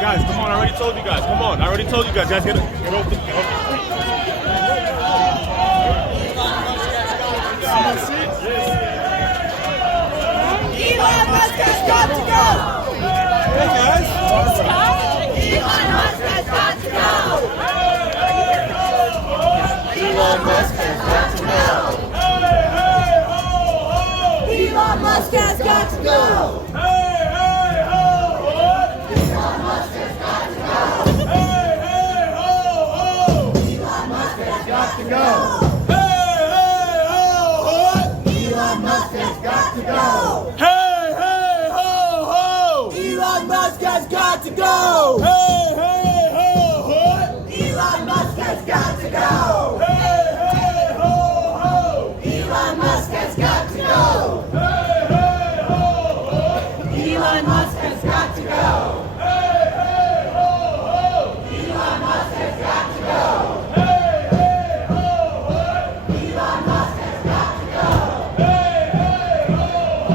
Guys, come on, I already told you guys. Come on, I already told you guys. Guys, get off the street. Elon Musk has got to go! Hey guys! Elon Musk has got to go! Elon Musk has got to go. Elon Musk has got to go! Go. Elon Musk has got to go. Hey, hey, ho, ho! Elon Musk has got to go! Hey, hey, ho, ho! Elon Musk has got to go! Hey, hey, ho, ho! Elon Musk has got to go! Hey, hey, ho, ho! Elon Musk has got to go! Hey, hey, ho, ho! Elon Musk has got to go! Hey, hey, ho, ho! Elon Musk has got to go! Hey, hey, ho, ho!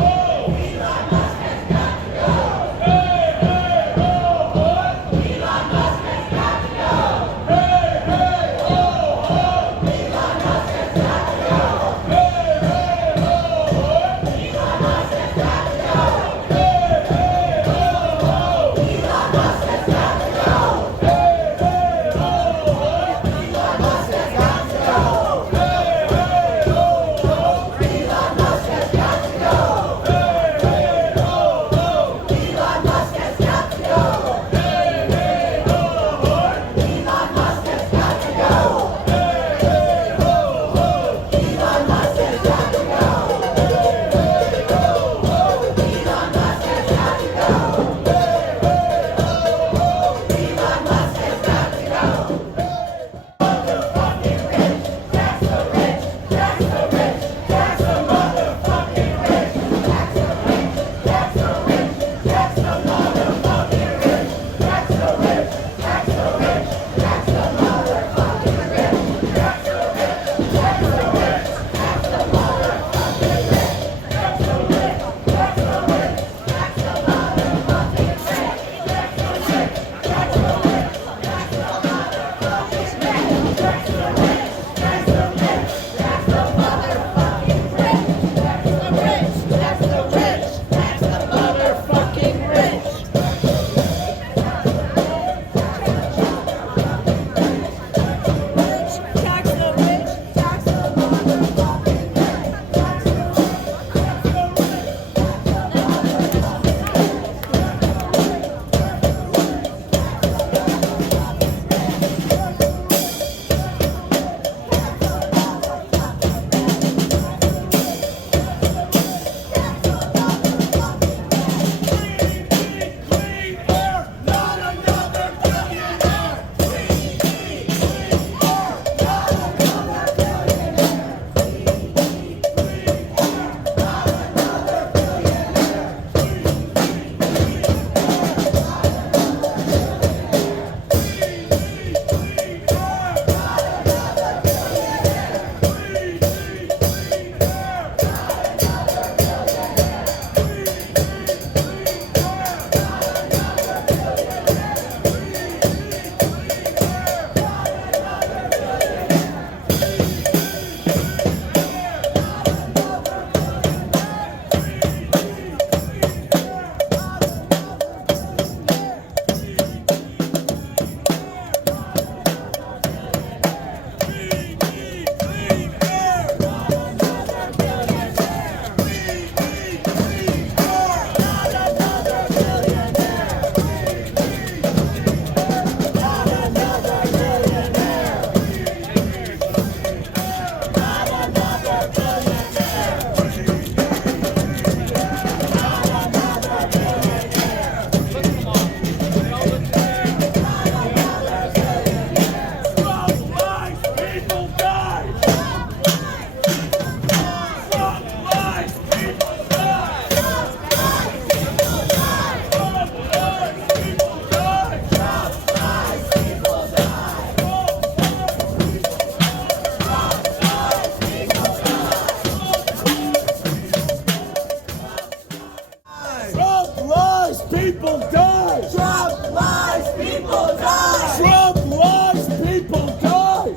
people die. Trump lies, people die. Trump lies, people die.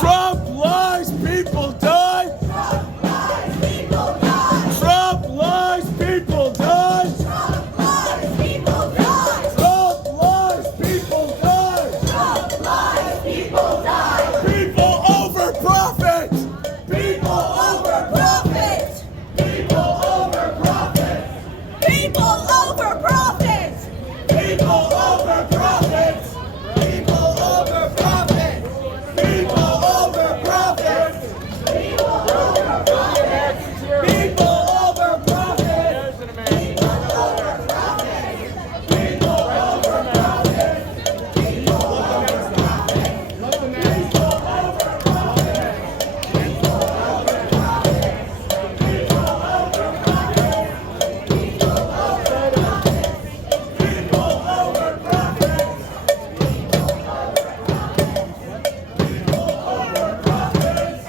Trump lies, people die. Trump lies, people die. Trump lies, people die. Trump lies, people die. Trump lies, people die. Trump lies, people die. Trump lies, people die. People over profit. People over profit. People over profit. People over profit. People over profit. People over profit. People over profit. People over profit. People over profit. People over profit. People over profit. People over profit. People over profit.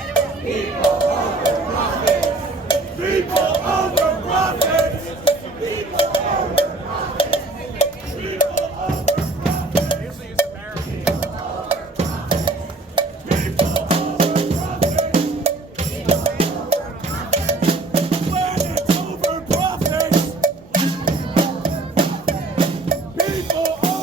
People over profit. People over profit. People over profit. Usually it's American. People over profit. People over profit. People over profit. Planet over profit. People over profit. People over profit.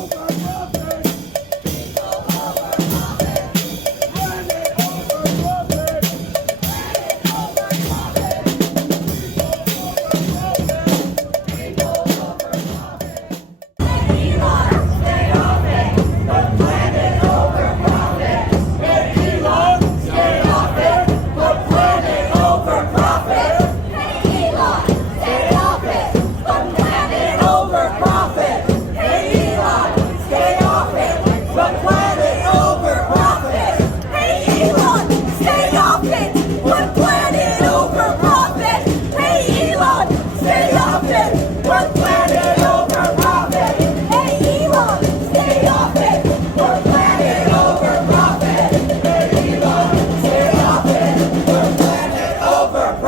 Planet over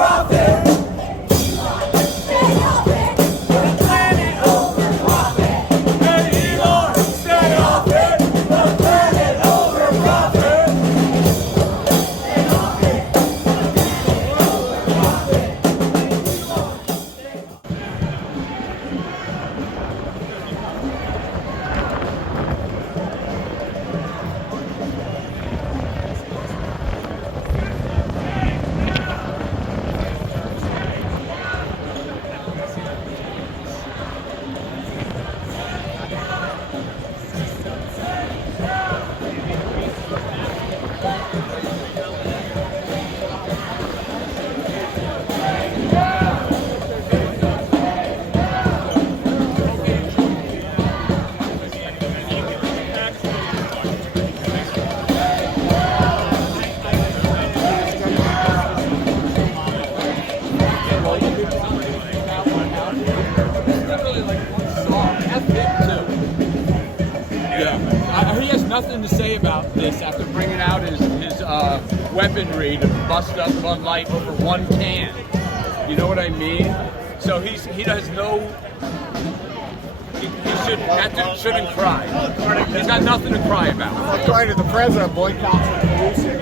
profit. He has nothing to say about this after bringing out his weaponry to bust up Bud Light over one can. You know what I mean? So he has no. He shouldn't cry. He's got nothing to cry about. According to the president, boycotts and producing.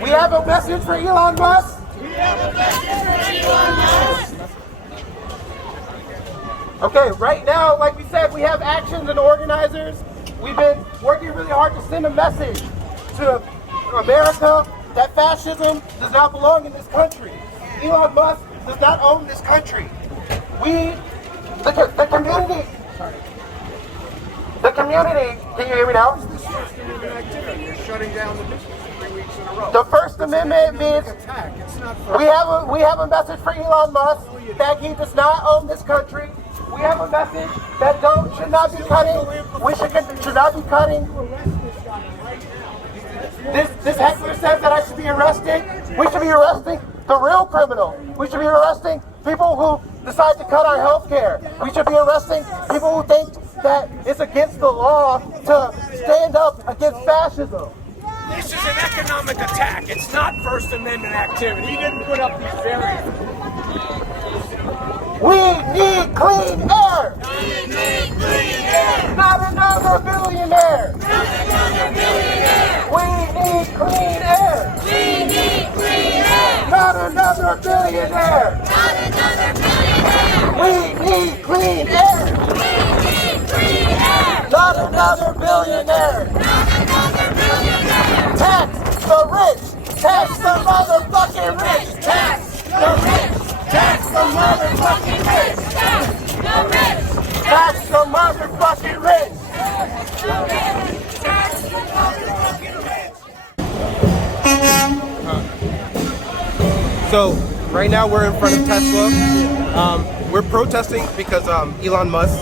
We have a message for Elon Musk. We have a message for Elon Musk. Okay, right now, like we said, we have actions and organizers. We've been working really hard to send a message to America that fascism does not belong in this country. Elon Musk does not own this country. The community, can you hear me now? You're shutting down the business 3 weeks in a row. The First Amendment means we have a message for Elon Musk that he does not own this country. We have a message that should not be cutting. Should not be cutting. This heckler says that I should be arrested. We should be arresting the real criminal. We should be arresting people who decide to cut our health care. We should be arresting people who think that it's against the law to stand up against fascism. This is an economic attack. It's not First Amendment activity. He didn't put up these barriers. We need clean air. We need clean air. Not another billionaire. Not another billionaire. We need clean air. We need clean air. Not another billionaire. Not another billionaire. We need clean air. We need clean air. Not another billionaire. Not another billionaire. Tax the rich. Tax the motherfucking rich. Tax the rich. Tax the motherfucking rich. Tax the rich. Tax the motherfucking rich. The rich. Tax the motherfucking rich. So right now we're in front of Tesla. We're protesting because Elon Musk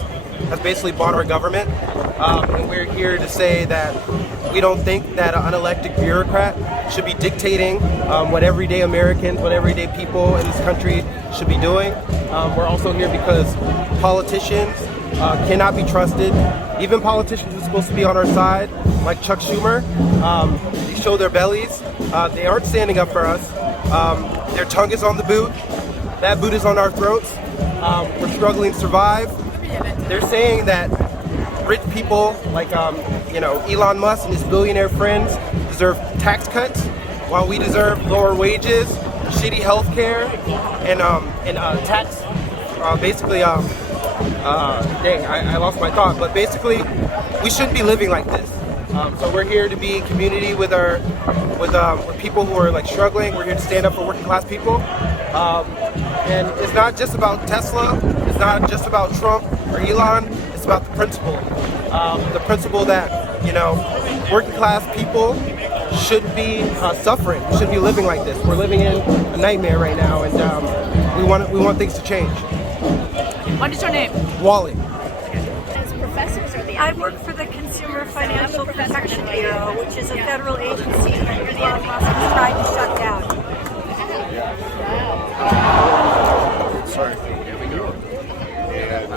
has basically bought our government. And we're here to say that we don't think that an unelected bureaucrat should be dictating what everyday Americans, what everyday people in this country should be doing. We're also here because politicians cannot be trusted. Even politicians who are supposed to be on our side, like Chuck Schumer, they show their bellies. They aren't standing up for us. Their tongue is on the boot. That boot is on our throats. We're struggling to survive. They're saying that rich people like Elon Musk and his billionaire friends deserve tax cuts, while we deserve lower wages, shitty health care, and tax. Basically, dang, I lost my thought. But basically, we shouldn't be living like this. So we're here to be in community with people who are like struggling. We're here to stand up for working class people. And it's not just about Tesla. It's not just about Trump or Elon. It's about the principle. The principle that working class people shouldn't be suffering. We shouldn't be living like this. We're living in a nightmare right now, and we want things to change. What is your name? Wally. I work for the Consumer Financial Protection Bureau, which is a federal agency that Elon Musk has tried to shut down. Sorry, here we go. And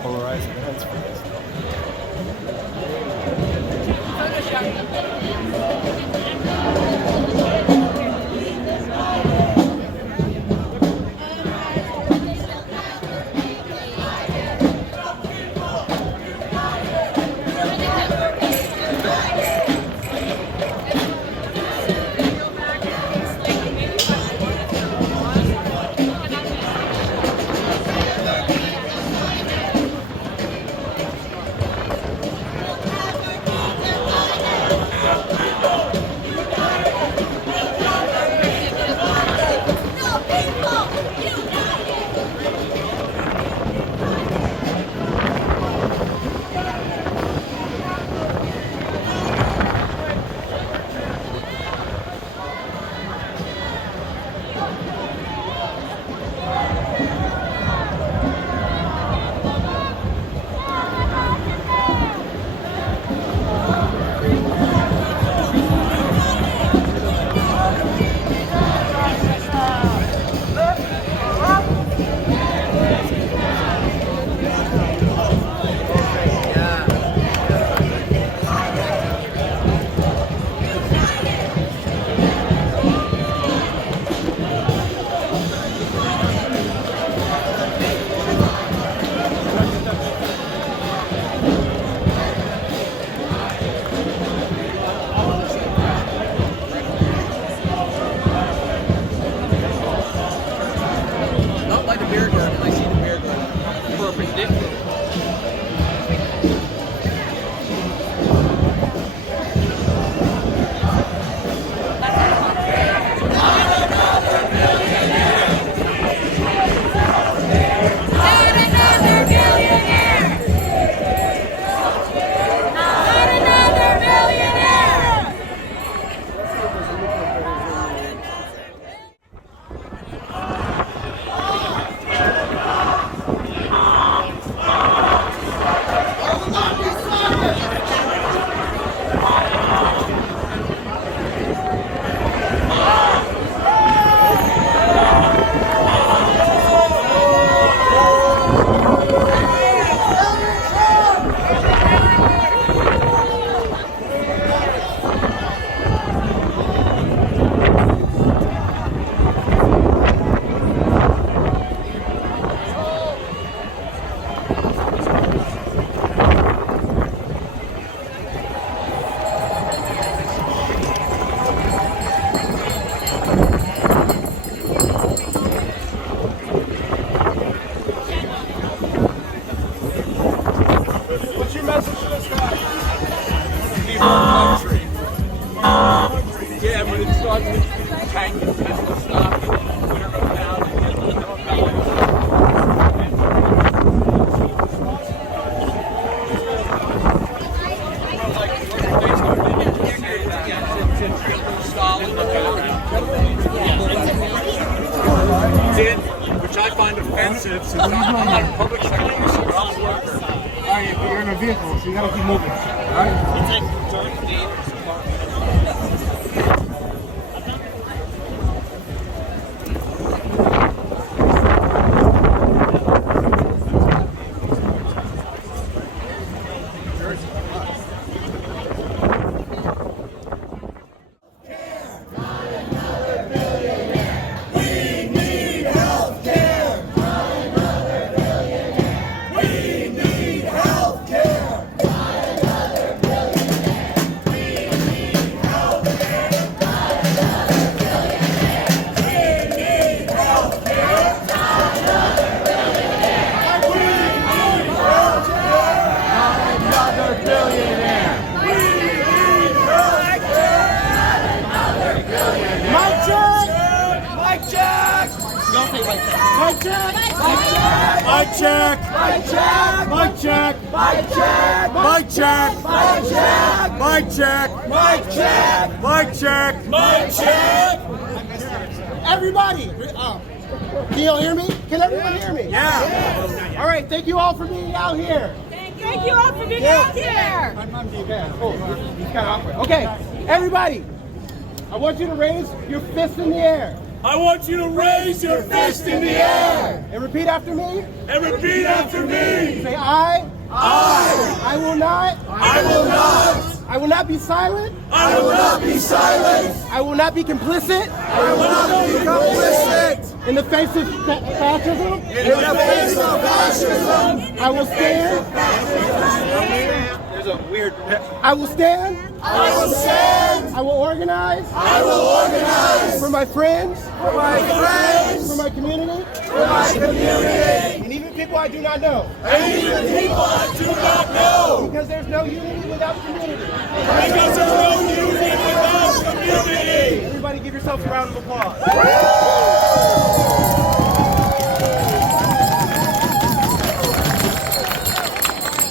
polarizing events for this. Massachusetts. I'm like public sector. Alright, but you're in a vehicle, so you gotta keep moving. Alright? Mic check. Mic check. Mic check. Mic check. Mic check. Mic check. Mic check. Mic check. Mic check. Everybody, can y'all hear me? Can everyone hear me? Yeah. All right, thank you all for being out here. Thank you all for being out here. Yeah. Oh, he's kind of awkward. Okay, everybody, I want you to raise your fist in the air. I want you to raise your fist in the air And repeat after me. and repeat after me. Say, I will not I will not be silent. I will not be silent. I will not be complicit I will not be complicit in the face of fascism. in the face of fascism. I will stand. There's a weird. I will stand. I will stand. I will organize I will organize for my friends, for my friends, for my community, for my community, and even people I do not know. and even people I do not know. Because there's no unity without community. Because there's no unity without community. Everybody give yourselves a round of applause.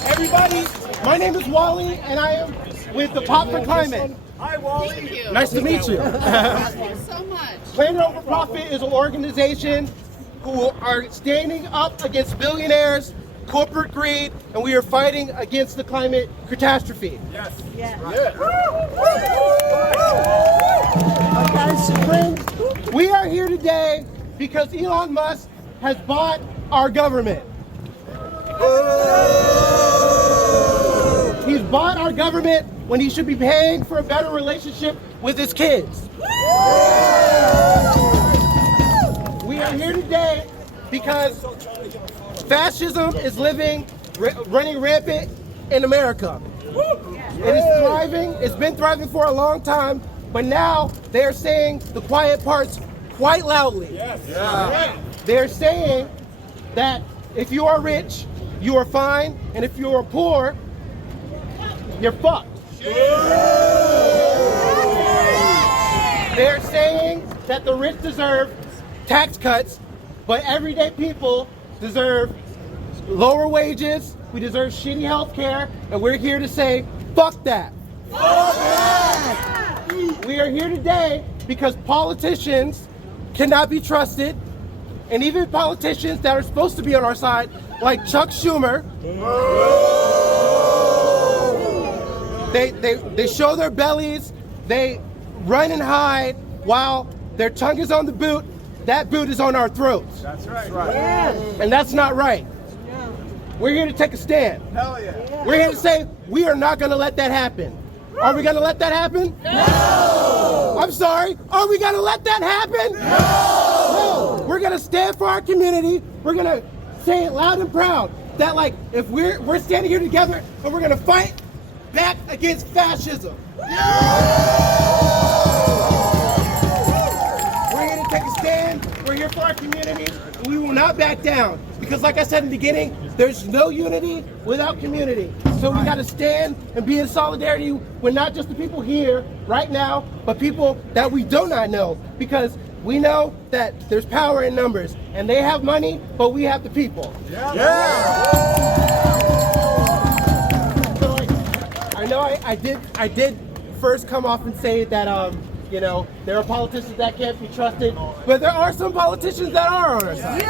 Everybody, my name is Wally, and I am with the Pop for Climate. Hi, Wally. Nice to meet you. Thank you so much. Plan Over Profit is an organization who are standing up against billionaires, corporate greed, and we are fighting against the climate catastrophe. Guys, friends, we are here today because Elon Musk has bought our government. He's bought our government when he should be paying for a better relationship with his kids. We are here today because fascism is running rampant in America. It is thriving. It's been thriving for a long time, but now they are saying the quiet parts quite loudly. They're saying that if you are rich, you are fine, and if you are poor, you're fucked. They're saying that the rich deserve tax cuts, but everyday people deserve lower wages, we deserve shitty health care, and we're here to say, fuck that. We are here today because politicians cannot be trusted, and even politicians that are supposed to be on our side, like Chuck Schumer, they show their bellies, they run and hide while their tongue is on the boot. That boot is on our throats. That's right. And that's not right. We're here to take a stand. Hell yeah. We're here to say we are not going to let that happen. Are we going to let that happen? No! I'm sorry. Are we going to let that happen? No! We're going to stand for our community. We're going to say it loud and proud that, like, if we're standing here together and we're going to fight back against fascism. We're here to take a stand. We're here for our communities, and we will not back down. Because like I said in the beginning, there's no unity without community. So we got to stand and be in solidarity with not just the people here right now, but people that we do not know. Because we know that there's power in numbers, and they have money, but we have the people. So I know I did first come off and say that you know, there are politicians that can't be trusted, but there are some politicians that are on our side.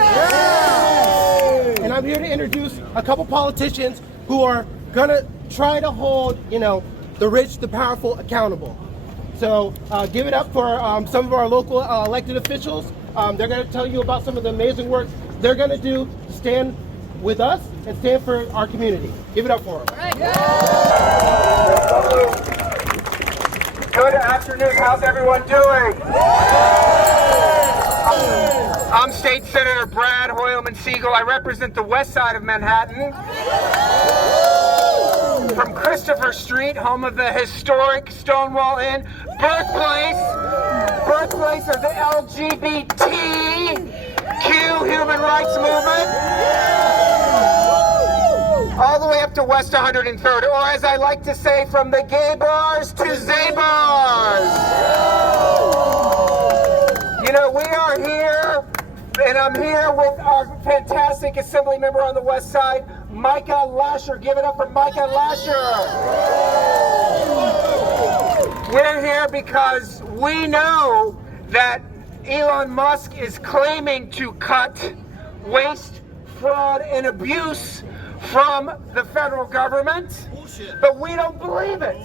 I'm here to introduce a couple politicians who are gonna try to hold, the rich, the powerful accountable. So give it up for some of our local elected officials. They're gonna tell you about some of the amazing work they're gonna do to stand with us and stand for our community. Give it up for them. Good afternoon. How's everyone doing? I'm State Senator Brad Hoylman Siegel. I represent the west side of Manhattan. From Christopher Street, home of the historic Stonewall Inn, birthplace of the LGBTQ human rights movement, all the way up to West 103rd, or as I like to say, from the gay bars to Zay bars. We are here, and I'm here with our fantastic assembly member on the west side, Micah Lasher. Give it up for Micah Lasher. We're here because we know that Elon Musk is claiming to cut waste, fraud, and abuse from the federal government, but we don't believe it.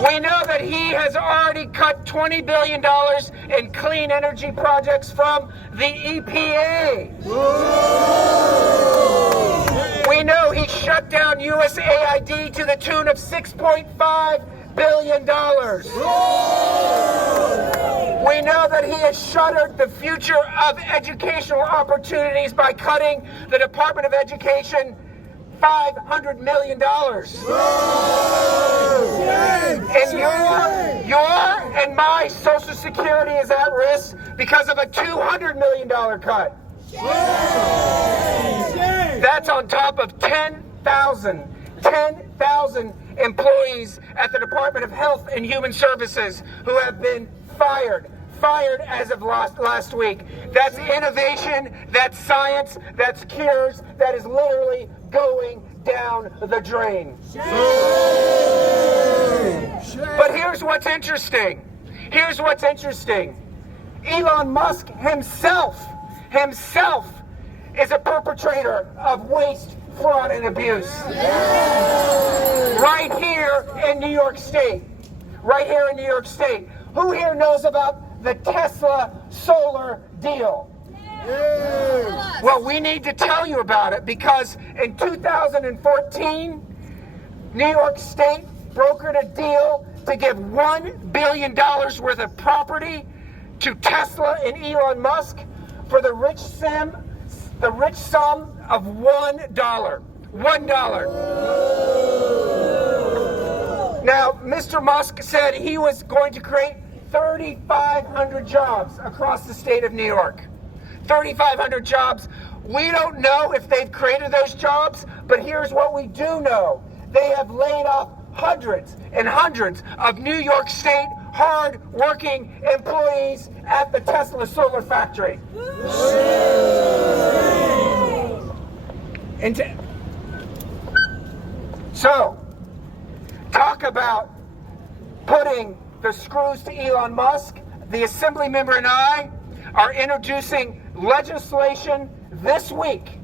We know that he has already cut $20 billion in clean energy projects from the EPA. We know he shut down USAID to the tune of $6.5 billion. We know that he has shuttered the future of educational opportunities by cutting the Department of Education $500 million. And your and my Social Security is at risk because of a $200 million cut. That's on top of 10,000 employees at the Department of Health and Human Services who have been fired as of last week. That's innovation, that's science, that's cures, that is literally going down the drain. But here's what's interesting. Elon Musk himself is a perpetrator of waste, fraud, and abuse. Right here in New York State. Who here knows about the Tesla solar deal? Well, we need to tell you about it because in 2014, New York State brokered a deal to give $1 billion worth of property to Tesla and Elon Musk for the rich sum of $1. Now, Mr. Musk said he was going to create 3,500 jobs across the state of New York. 3,500 jobs. We don't know if they've created those jobs, but here's what we do know. They have laid off hundreds and hundreds of New York State hard-working employees at the Tesla solar factory. So, talk about putting the screws to Elon Musk. The Assembly member and I are introducing legislation this week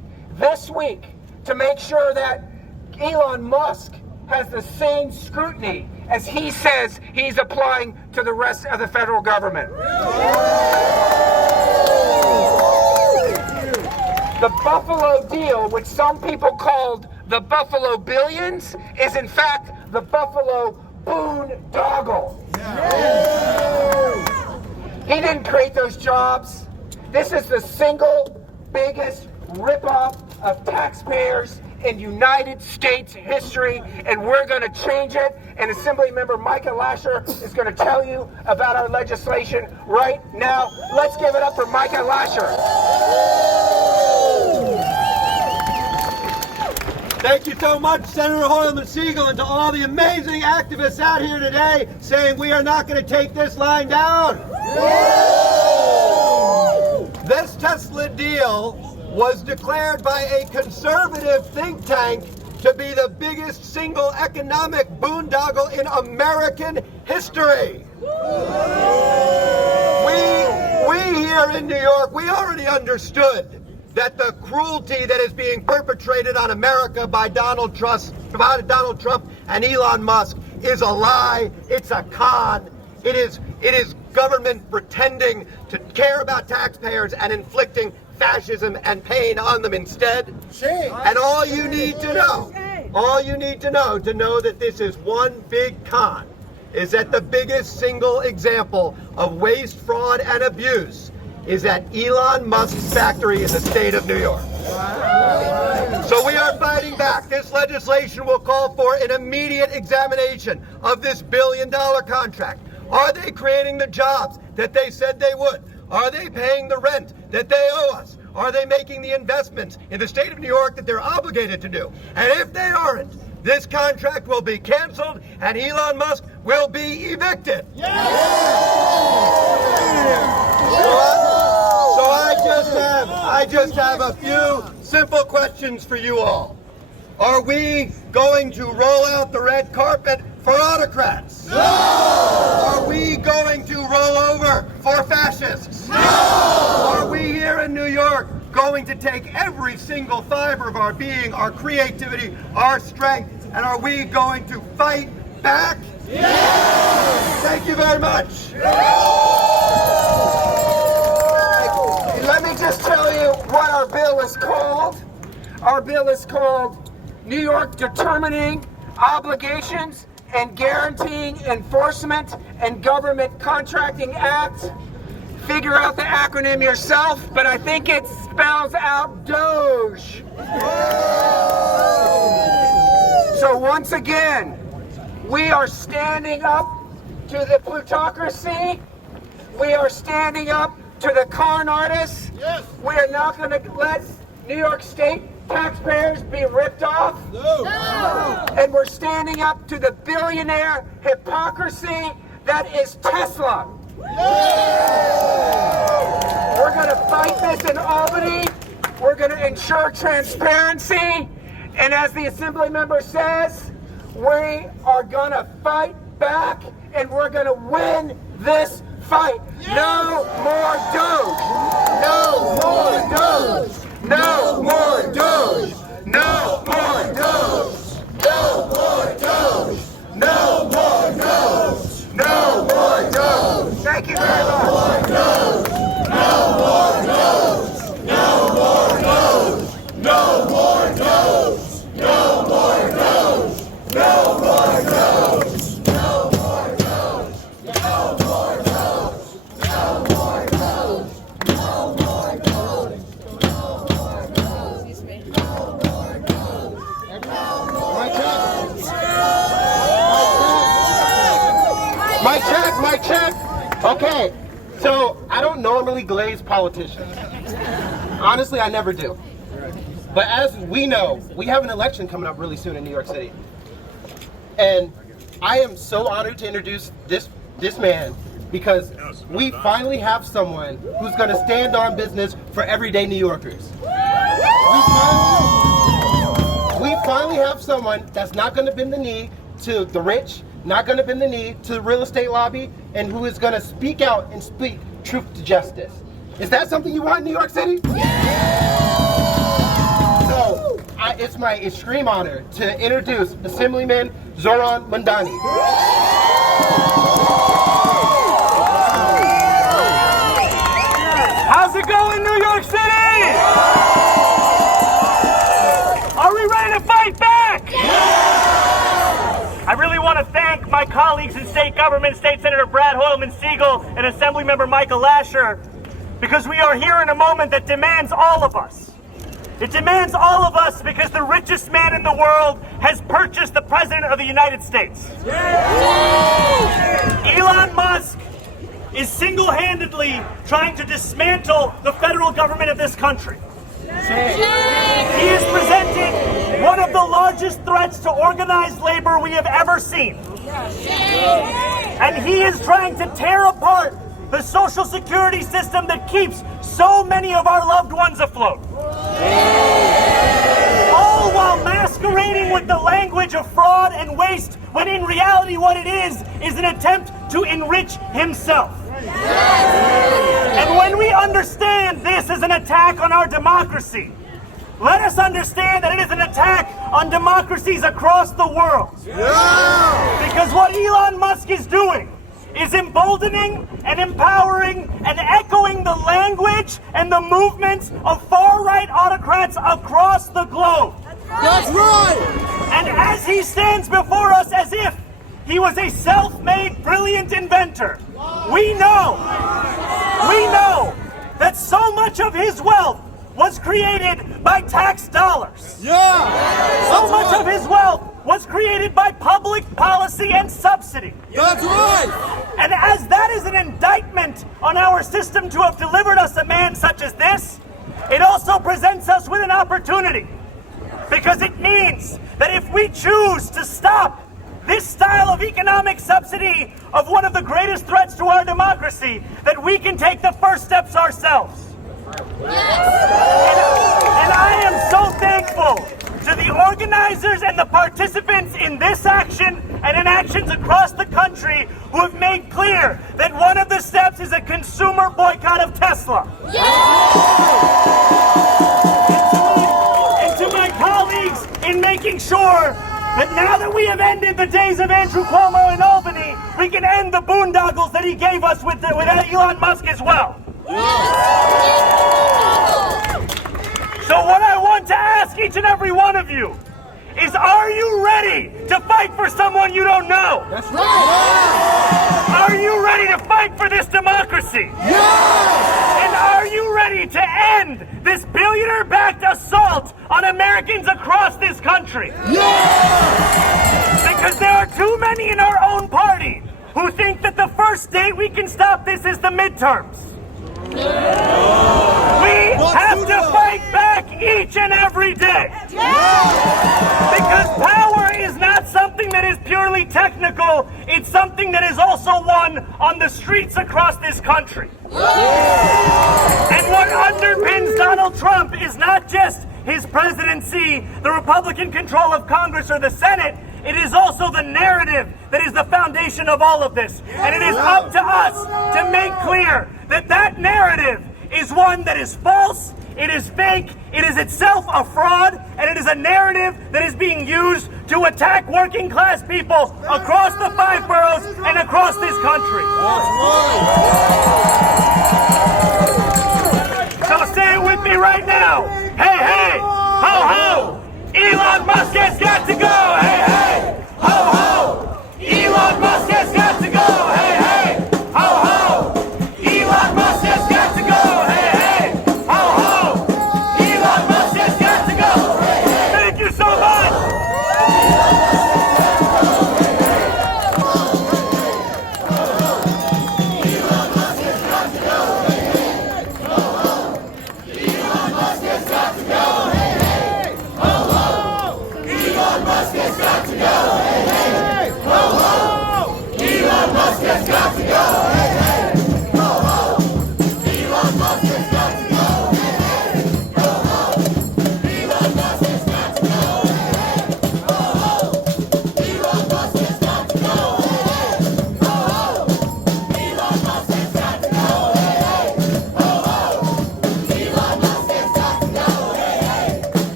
to make sure that Elon Musk has the same scrutiny as he says he's applying to the rest of the federal government. The Buffalo deal, which some people called the Buffalo Billions, is in fact the Buffalo boondoggle. He didn't create those jobs. This is the single biggest ripoff of taxpayers in United States history, and we're going to change it. And Assembly Member Micah Lasher is going to tell you about our legislation right now. Let's give it up for Micah Lasher. Thank you so much, Senator Hoylman Siegel, and to all the amazing activists out here today saying we are not going to take this line down. This Tesla deal was declared by a conservative think tank to be the biggest single economic boondoggle in American history. We here in New York, we already understood that the cruelty that is being perpetrated on America by Donald Trump and Elon Musk is a lie. It's a con. It is government pretending to care about taxpayers and inflicting fascism and pain on them instead. And all you need to know that this is one big con is that the biggest single example of waste, fraud, and abuse is at Elon Musk's factory in the state of New York. So we are fighting back. This legislation will call for an immediate examination of this billion-dollar contract. Are they creating the jobs that they said they would? Are they paying the rent that they owe us? Are they making the investments in the state of New York that they're obligated to do? And if they aren't, this contract will be canceled and Elon Musk will be evicted. So I just have a few simple questions for you all. Are we going to roll out the red carpet for autocrats? No! Are we going to roll over for fascists? No! Are we here in New York going to take every single fiber of our being, our creativity, our strength, and are we going to fight back? Yes! Thank you very much. Let me just tell you what our bill is called. Our bill is called New York Determining Obligations and Guaranteeing Enforcement and Government Contracting Act. Figure out the acronym yourself, but I think it spells out DOGE. So once again, we are standing up to the plutocracy. We are standing up to the con artists. Yes. We are not going to let New York State taxpayers be ripped off. No. And we're standing up to the billionaire hypocrisy that is Tesla. We're going to fight this in Albany. We're going to ensure transparency. And as the Assembly member says, we are going to fight back and we're going to win this fight. No more DOGE. No more DOGE. No more DOGE. No more DOGE. No more DOGE. No more DOGE. No more DOGE. Thank you very much. No more DOGE. No more DOGE. No more DOGE. No more DOGE. No more DOGE. No more DOGE. No more DOGE. No more DOGE. No more DOGE. No more DOGE. Excuse me. No more DOGE. My check. Okay, so I don't normally glaze politicians. Honestly, I never do. But as we know, we have an election coming up really soon in New York City. And I am so honored to introduce this man because we finally have someone who's going to stand on business for everyday New Yorkers. We finally have someone that's not going to bend the knee to the rich, not going to bend the knee to the real estate lobby, and who is going to speak out and speak truth to justice. Is that something you want in New York City? So, it's my extreme honor to introduce Assemblyman Zoran Mandani. How's it going, New York City? Are we ready to fight back? I really want to thank my colleagues in state government, State Senator Brad Hoylman-Siegel and Assemblymember Michael Lasher, because we are here in a moment that demands all of us. It demands all of us because the richest man in the world has purchased the President of the United States. Elon Musk is single-handedly trying to dismantle the federal government of this country. He is presenting one of the largest threats to organized labor we have ever seen. And he is trying to tear apart the Social Security system that keeps so many of our loved ones afloat. All while masquerading with the language of fraud and waste, when in reality what it is an attempt to enrich himself. And when we understand this is an attack on our democracy, let us understand that it is an attack on democracies across the world. Because what Elon Musk is doing is emboldening and empowering and echoing the language and the movements of far-right autocrats across the globe. That's right! And as he stands before us as if he was a self-made brilliant inventor, we know that so much of his wealth was created by tax dollars. Yeah! So much of his wealth was created by public policy and subsidy. That's right! And as that is an indictment on our system to have delivered us a man such as this, it also presents us with an opportunity. Because it means that if we choose to stop this style of economic subsidy of one of the greatest threats to our democracy, that we can take the first steps ourselves. And I am so thankful to the organizers and the participants in this action and in actions across the country who have made clear that one of the steps is a consumer boycott of Tesla. And to my colleagues in making sure that now that we have ended the days of Andrew Cuomo in Albany, we can end the boondoggles that he gave us with Elon Musk as well. So what I want to ask each and every one of you is, are you ready to fight for someone you don't know? That's right! Are you ready to fight for this democracy? Yeah! And are you ready to end this billionaire-backed assault on Americans across this country? Yeah! Because there are too many in our own party who think that the first date we can stop this is the midterms. We have to fight back each and every day. Because power is not something that is purely technical, it's something that is also won on the streets across this country. And what underpins Donald Trump is not just his presidency, the Republican control of Congress or the Senate, it is also the narrative that is the foundation of all of this. And it is up to us to make clear that that narrative is one that is false, it is fake, it is itself a fraud, and it is a narrative that is being used to attack working class people across the 5 boroughs and across this country. So say it with me right now. Hey, hey, ho, ho, Elon Musk has got to go. Hey, hey, ho, ho, Elon Musk has got to go. Hey, hey, ho, ho, Elon Musk has got to go. Hey, hey, ho, ho, Elon Musk has got to go. Thank you so much. Elon Musk has got to go. Hey, hey, ho, ho. Elon Musk has got to go. Hey, hey, ho, ho. Elon Musk has got to go.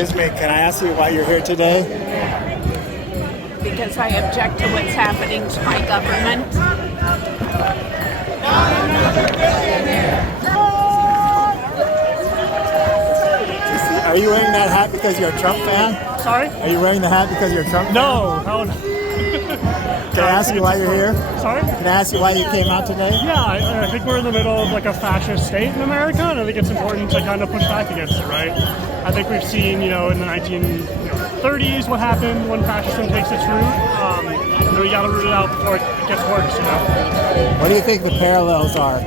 Excuse me, can I ask you why you're here today? Because I object to what's happening to my government. Are you wearing that hat because you're a Trump fan? Sorry? Are you wearing the hat because you're a Trump fan? No, hell no. Can I ask you why you're here? Sorry? Can I ask you why you came out today? Yeah, I think we're in the middle of like a fascist state in America, and I think it's important to kind of push back against it, right? I think we've seen, in the 1930s what happened when fascism takes its root. We got to root it out before it gets worse, What do you think the parallels are?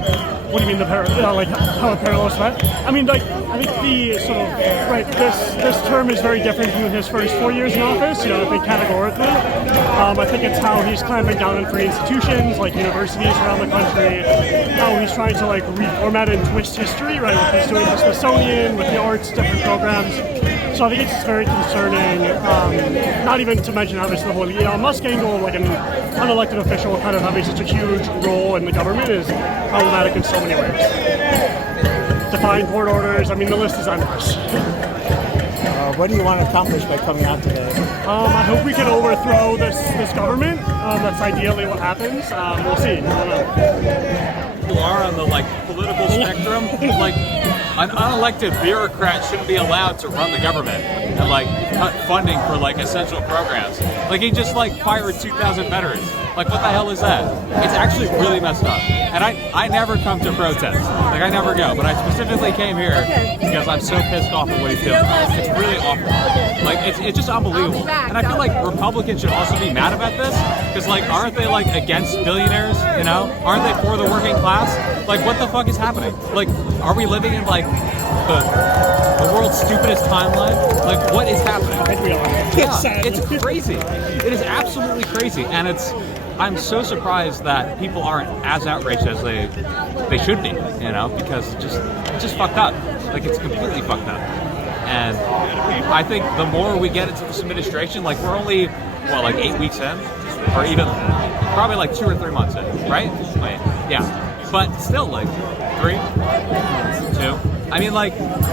What do you mean the like how the parallels met? I mean, like, I think the sort of, right, this term is very different from his first 4 years in office, I think categorically. I think it's how he's clamping down on free institutions, like universities around the country, how he's trying to, like, reformat and twist history, right, what he's doing with the Smithsonian, with the arts, different programs. So I think it's very concerning, not even to mention obviously the whole Elon Musk angle, like an unelected official kind of having such a huge role in the government is problematic in so many ways. Defying court orders, I mean the list is endless. What do you want to accomplish by coming out today? I hope we can overthrow this government. That's ideally what happens. We'll see. I don't know. You are on the political spectrum. An unelected bureaucrat shouldn't be allowed to run the government and cut funding for essential programs. He just fired 2,000 veterans. What the hell is that? It's actually really messed up. And I never come to protest. I never go. But I specifically came here because I'm so pissed off at what he's doing. It's really awful. It's just unbelievable. And I feel like Republicans should also be mad about this because aren't they against billionaires? Aren't they for the working class? What the fuck is happening? Are we living in the world's stupidest timeline? What is happening? Yeah, it's crazy. It is absolutely crazy, and I'm so surprised that people aren't as outraged as they should be. Because it's just fucked up. It's completely fucked up. And I think the more we get into this administration, we're only 8 weeks in, or even probably 2 or 3 months in, right? Yeah. But still, 3, 2. I mean,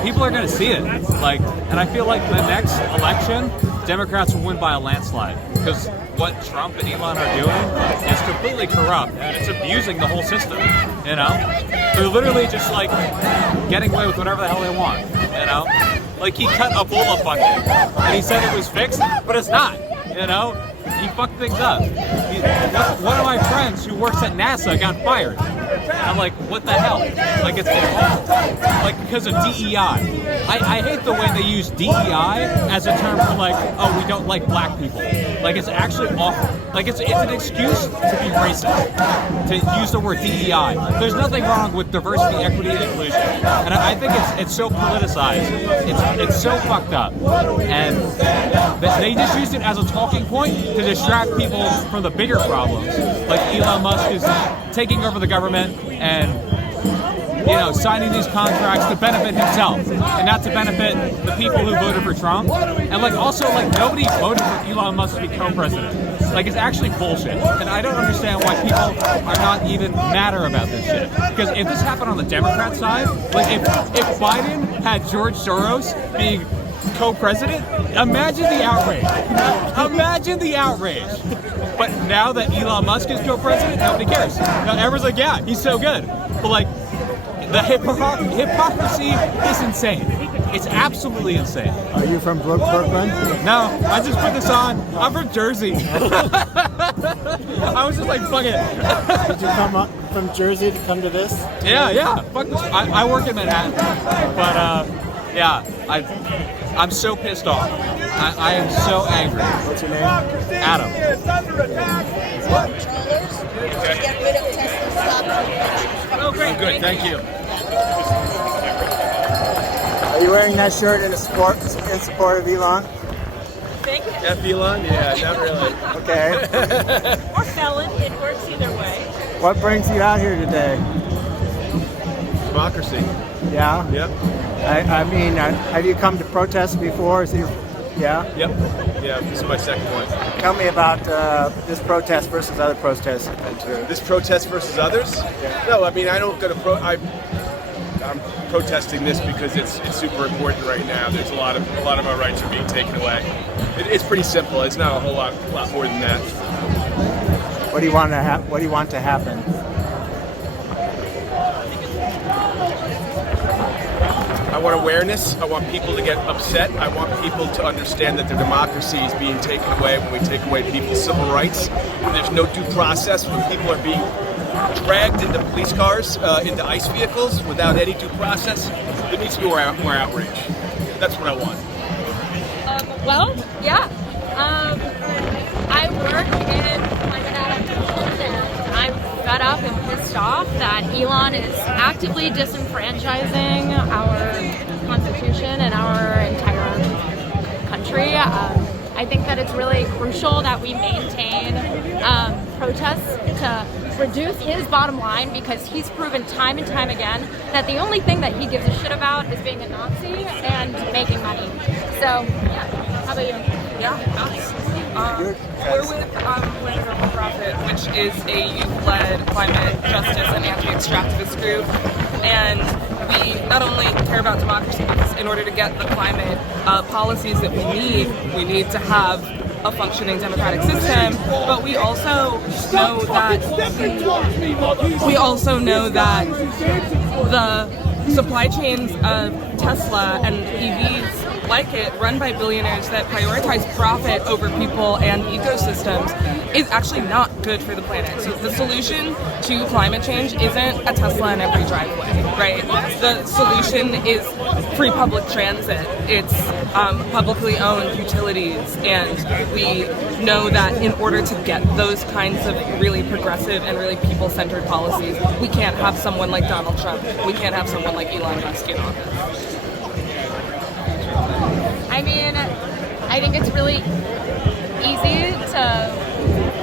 people are going to see it. And I feel like the next election, Democrats will win by a landslide. Because what Trump and Elon are doing is completely corrupt. And it's abusing the whole system, They're literally just, getting away with whatever the hell they want, He cut Ebola funding, and he said it was fixed, but it's not, He fucked things up. One of my friends who works at NASA got fired. I'm what the hell? It's awful. Because of DEI. I hate the way they use DEI as a term for oh, we don't like black people. It's actually awful. It's an excuse to be racist, to use the word DEI. There's nothing wrong with diversity, equity, and inclusion. And I think it's so politicized. It's so fucked up. And they just used it as a talking point to distract people from the bigger problems. Elon Musk is taking over the government and signing these contracts to benefit himself and not to benefit the people who voted for Trump. And also nobody voted for Elon Musk to be co-president. It's actually bullshit. And I don't understand why people are not even madder about this shit. Because if this happened on the Democrat side, if Biden had George Soros being co-president, imagine the outrage. Imagine the outrage. But now that Elon Musk is co-president, nobody cares. Now everyone's yeah, he's so good. But the hypocrisy is insane. It's absolutely insane. Are you from Brooklyn? No, I just put this on. I'm from Jersey. I was just fuck it. Did you come up from Jersey to come to this? Yeah. Fuck this. I work in Manhattan. But, yeah, I'm so pissed off. I am so angry. What's your name? Adam. Oh, great. Good, thank you. Are you wearing that shirt in support of Elon? Thank you. F Elon? Yeah, not really. Okay. Or felon, it works either way. What brings you out here today? Democracy. Yeah? Yep. I mean, have you come to protest before? Yeah? Yep. Yeah, this is my second one. Tell me about this protest versus other protests. This protest versus others? Yeah. No, I mean, I don't go to I'm protesting this because it's super important right now. There's a lot of our rights are being taken away. It's pretty simple. It's not a whole lot more than that. What do you want to happen? I want awareness. I want people to get upset. I want people to understand that their democracy is being taken away when we take away people's civil rights. When there's no due process, when people are being dragged into police cars, into ICE vehicles without any due process. There needs to be more outrage. That's what I want. I work in climate adaptation, and I'm fed up and pissed off that Elon is actively disenfranchising our Constitution and our entire country. I think that it's really crucial that we maintain protests to reduce his bottom line, because he's proven time and time again that the only thing that he gives a shit about is being a Nazi and making money. So, yeah. How about you? Yeah, we're with Planet Over Profit, which is a youth-led climate justice and anti-extractivist group. And we not only care about democracy, because in order to get the climate policies that we need to have a functioning democratic system, but we also know that the supply chains of Tesla and EVs like it, run by billionaires that prioritize profit over people and ecosystems, is actually not good for the planet. So the solution to climate change isn't a Tesla in every driveway, right? The solution is free public transit. It's publicly owned utilities, and we know that in order to get those kinds of really progressive and really people-centered policies, we can't have someone like Donald Trump. We can't have someone like Elon Musk in office. I mean, I think it's really easy to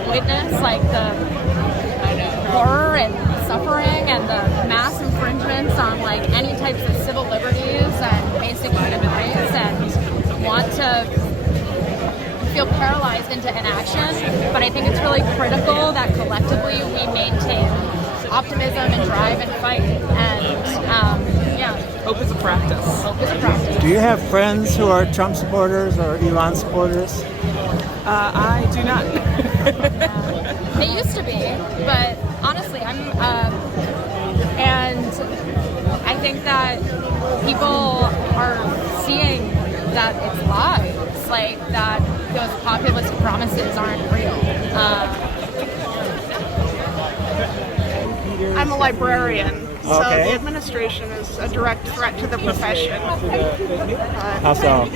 witness like the horror and suffering and the mass infringements on like any types of civil liberties and basic human rights, and want to feel paralyzed into inaction. But I think it's really critical that collectively we maintain optimism and drive and fight. And hope is a practice. Hope is a practice. Do you have friends who are Trump supporters or Elon supporters? I do not. They used to be, but honestly, and I think that people are seeing that it's lies, like that those populist promises aren't real. I'm a librarian. So Okay. the administration is a direct threat to the profession. How so?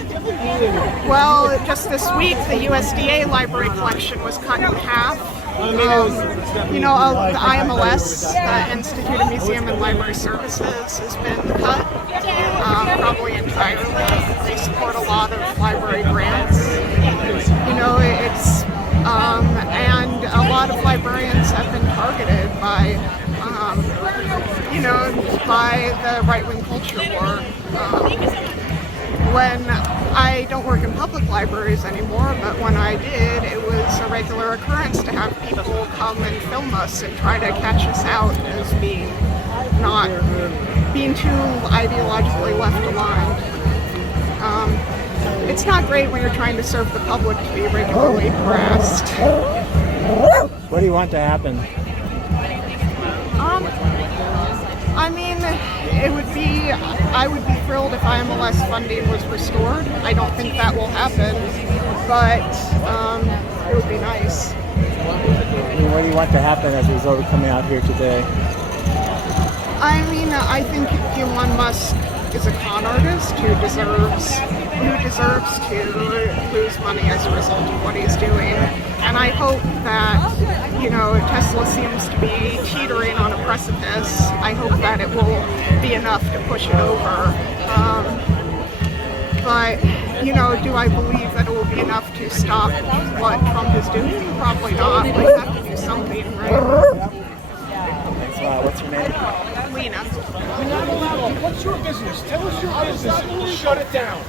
Well, just this week, the USDA library collection was cut in half. The IMLS, the Institute of Museum and Library Services, has been cut probably entirely. They support a lot of library grants. And a lot of librarians have been targeted by the right-wing culture war. When I don't work in public libraries anymore, but when I did, it was a regular occurrence to have people come and film us and try to catch us out as being too ideologically left aligned. It's not great when you're trying to serve the public to be regularly harassed. What do you want to happen? I would be thrilled if IMLS funding was restored. I don't think that will happen, but it would be nice. What do you want to happen as a result of coming out here today? I think Elon Musk is a con artist who deserves to lose money as a result of what he's doing. And I hope that, Tesla seems to be teetering on a precipice. I hope that it will be enough to push it over. But do I believe that it will be enough to stop what Trump is doing? Probably not. We have to do something, right? Thanks a lot. What's your name? Lena. What's your business? Tell us your business and we'll shut it down.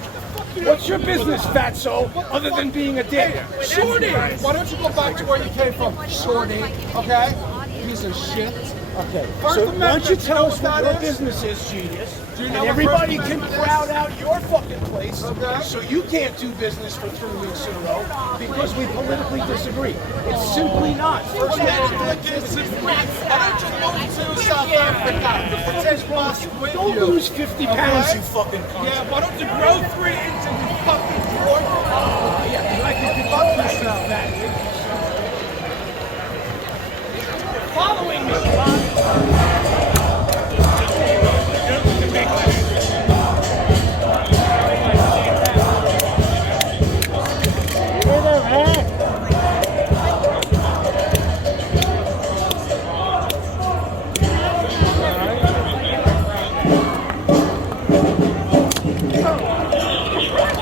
What's your business, fatso, other than being a dick? Shorty! Why don't you go back to where you came from, Shorty, okay? piece of shit. Okay. First So why Amendment, don't you tell us what what that your is? business is, genius? Do you And know what everybody First can Amendment crowd is? out your fucking place, Okay. so you can't do business for 3 weeks in a row because we politically disagree. It's simply not. First Amendment activity. To South Africa. It says Musk with Don't you. lose 50 pounds, you fucking cunt. Yeah, why don't you grow 3 inches, you fucking droid? Yeah, 'cause I can Fuck control yourself. that. Following me.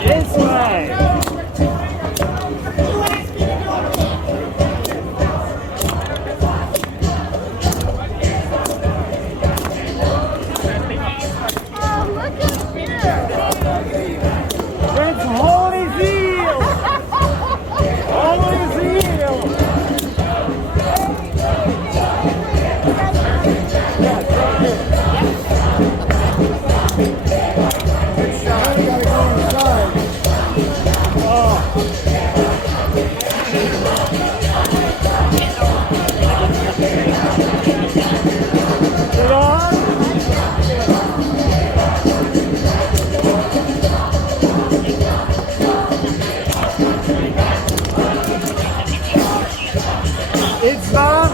This way. It's holy zeal. Holy zeal. Get on. It's done.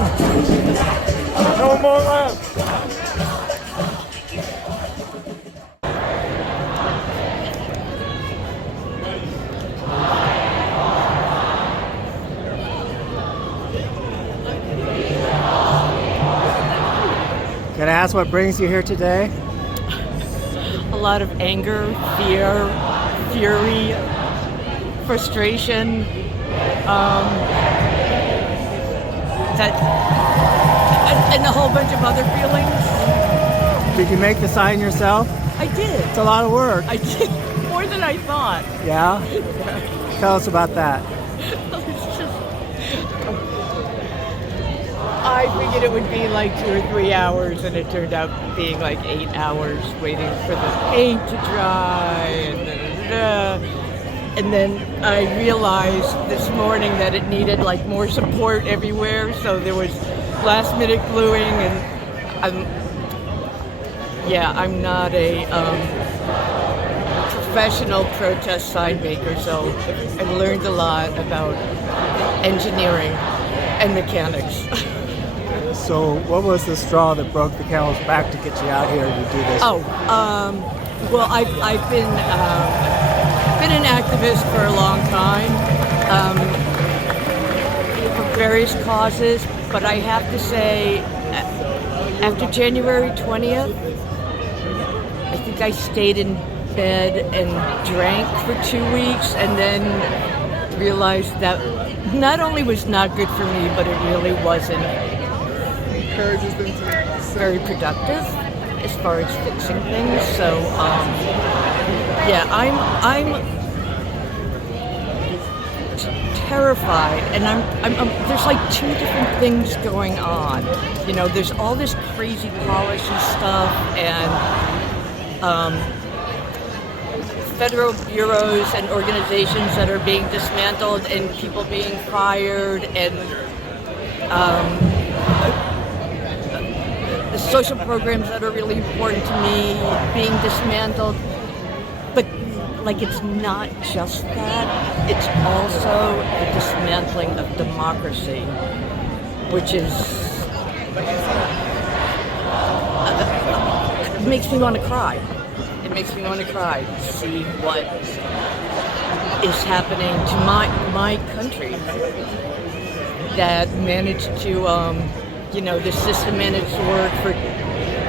No more left. Can I ask what brings you here today? A lot of anger, fear, fury, frustration, and a whole bunch of other feelings. Did you make the sign yourself? I did. It's a lot of work. I did more than I thought. Yeah? Tell us about that. I figured it would be like 2 or 3 hours, and it turned out being like 8 hours waiting for the paint to dry, and then I realized this morning that it needed like more support everywhere, so there was last minute gluing, and I'm not a professional protest sign maker, so I learned a lot about engineering and mechanics. So what was the straw that broke the camel's back to get you out here to do this? Well, I've been an activist for a long time, for various causes, but I have to say, after January 20th, I think I stayed in bed and drank for 2 weeks, and then realized that not only was not good for me, but it really wasn't very productive as far as fixing things. So I'm terrified, and I'm there's like 2 different things going on. You know, there's all this crazy policy stuff and federal bureaus and organizations that are being dismantled and people being fired, and the social programs that are really important to me being dismantled. But like, it's not just that, it's also the dismantling of democracy, which is it makes me want to cry. It makes me want to cry to see what is happening to my country that managed to the system managed to work for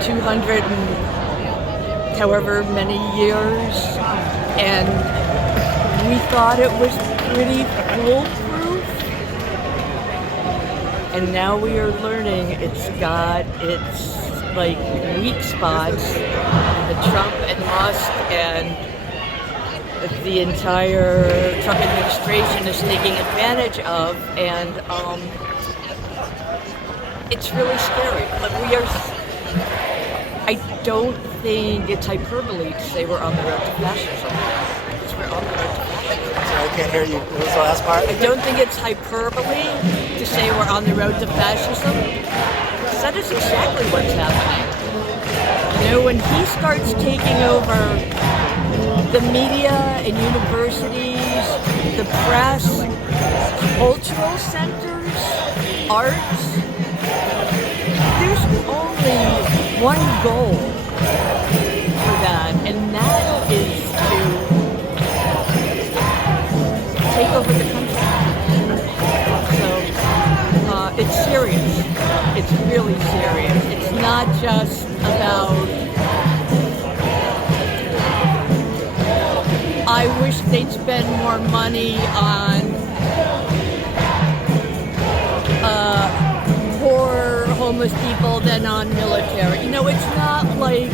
200 and however many years, and we thought it was pretty foolproof, and now we are learning it's got its like weak spots that Trump and Musk and the entire Trump administration is taking advantage of, and it's really scary. But I don't think it's hyperbole to say we're on the road to fascism. Because we're on the road to fascism. I can't hear you. What was the last part? I don't think it's hyperbole to say we're on the road to fascism. Because that is exactly what's happening. You know, when he starts taking over the media and universities, the press, cultural centers, arts, there's only one goal for that, and that is to take over the country. So it's serious. It's really serious. It's not just about I wish they'd spend more money on poor homeless people than on military. You know, it's not like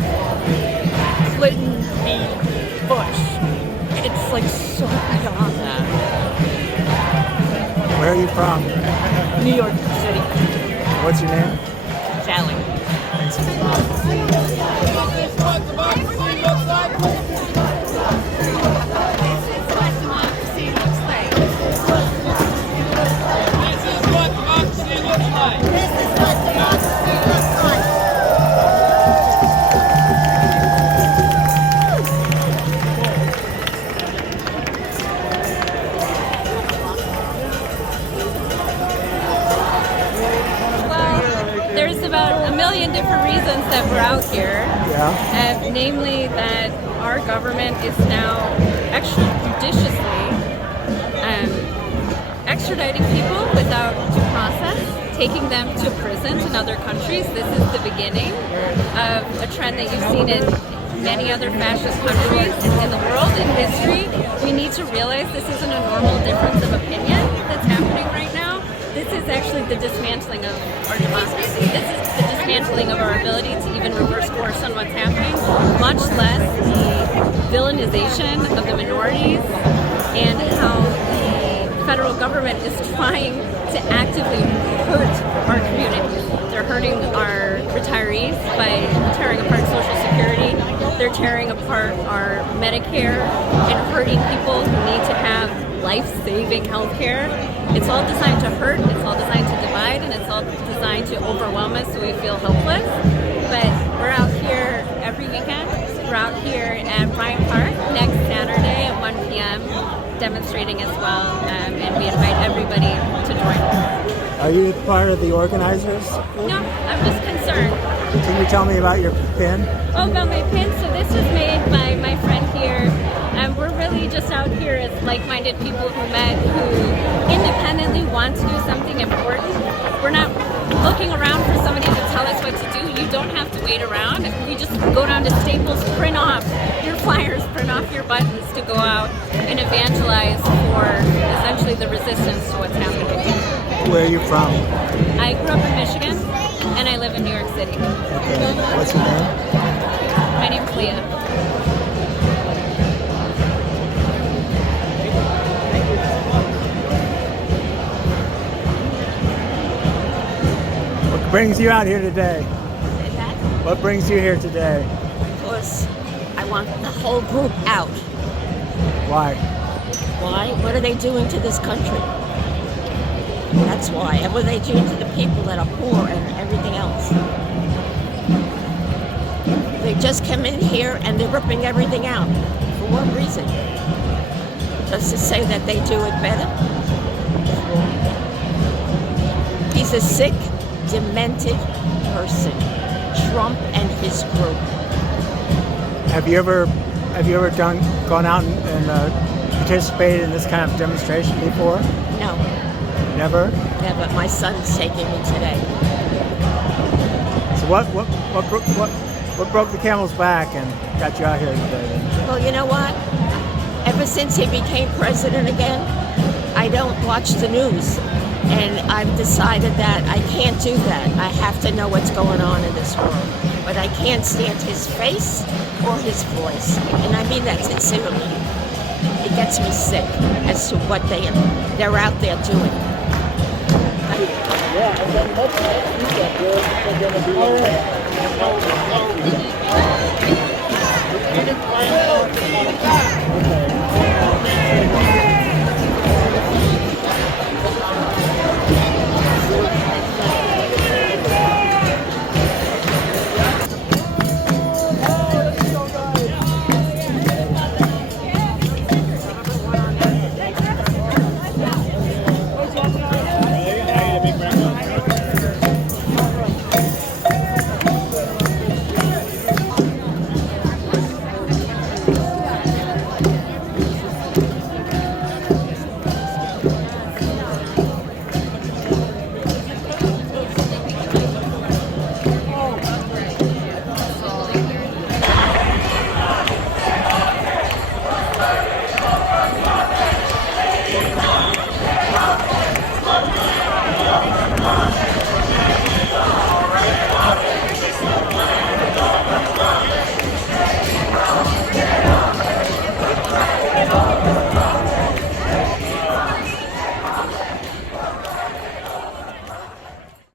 Clinton v. Bush. It's like so beyond that. Where are you from? New York City. What's your name? Sally. There's about a million different reasons that we're out here. Yeah. Namely that our government is now extrajudiciously extraditing people without due process, taking them to prisons in other countries. This is the beginning of a trend that you've seen in many other fascist countries in the world, in history. We need to realize this isn't a normal difference of opinion that's happening right now. This is actually the dismantling of our democracy. This is the dismantling of our ability to even reverse course on what's happening, much less the villainization of the minorities and how the federal government is trying to actively hurt our communities. They're hurting our retirees by tearing apart Social Security. They're tearing apart our Medicare and hurting people who need to have life-saving health care. It's all designed to hurt, it's all designed to divide, and it's all designed to overwhelm us so we feel helpless. But we're out here every weekend. We're out here at Bryant Park next Saturday at 1 p.m. demonstrating as well, and we invite everybody to join us. Are you part of the organizers? No, I'm just concerned. Can you tell me about your pin? Oh, about my pin? So this was made by my friend here. We're really just out here as like-minded people who met, who independently want to do something important. We're not looking around for somebody to tell us what to do. You don't have to wait around. We just go down to Staples, print off your flyers, print off your buttons to go out and evangelize for essentially the resistance to what's happening. Where are you from? I grew up in Michigan, and I live in New York City. Okay. What's your name? My name's Leah. What brings you out here today? What brings you here today? Because I want the whole group out. Why? Why? What are they doing to this country? That's why. And what are they doing to the people that are poor and everything else? They just come in here and they're ripping everything out. For what reason? Just to say that they do it better? He's a sick, demented person. Trump and his group. Have you ever gone out and participated in this kind of demonstration before? No. Never? Never. My son's taking me today. So what broke the camel's back and got you out here today then? Well, you know what? Ever since he became president again, I don't watch the news. And I've decided that I can't do that. I have to know what's going on in this world. But I can't stand his face or his voice. And I mean that sincerely. It gets me sick as to what they're out there doing. Yeah, and then let's All right.